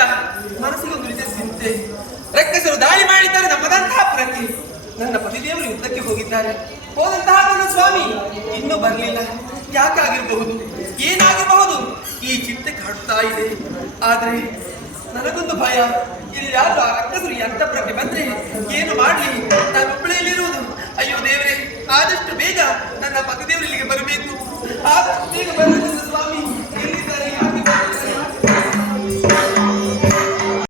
ನೋಡಿದ ಮನಸ್ಸಿಗೆ ಒಂದು ರೀತಿಯ ಚಿಂತೆ. ರಕ್ಕಸರು ದಾಳಿ ಮಾಡಿದ್ದಾರೆ ನಮ್ಮದಂತಃಪುರಕ್ಕೆ. ನನ್ನ ಪತಿದೇವರು ಯುದ್ಧಕ್ಕೆ ಹೋಗಿದ್ದಾರೆ. ಹೋದಂತಹ ನನ್ನ ಸ್ವಾಮಿ ಇನ್ನೂ ಬರಲಿಲ್ಲ. ಯಾಕಾಗಿರಬಹುದು, ಏನಾಗಿರಬಹುದು? ಈ ಚಿಂತೆ ಕಾಡುತ್ತಾ ಇದೆ. ಆದ್ರೆ ನನಗೊಂದು ಭಯ, ಇಲ್ಲಿ ಯಾರು ಆ ರಕ್ಕಸರು ಅಂತಃಪುರಕ್ಕೆ ಬಂದ್ರೆ ಏನು ಮಾಡ್ಲಿ? ನಾನೊಬ್ಬಳೇ ಇಲ್ಲಿರುವುದು. ಅಯ್ಯೋ ದೇವರೇ, ಆದಷ್ಟು ಬೇಗ ನನ್ನ ಪತಿದೇವರು ಇಲ್ಲಿಗೆ ಬರಬೇಕು. ಆದಷ್ಟು ಬೇಗ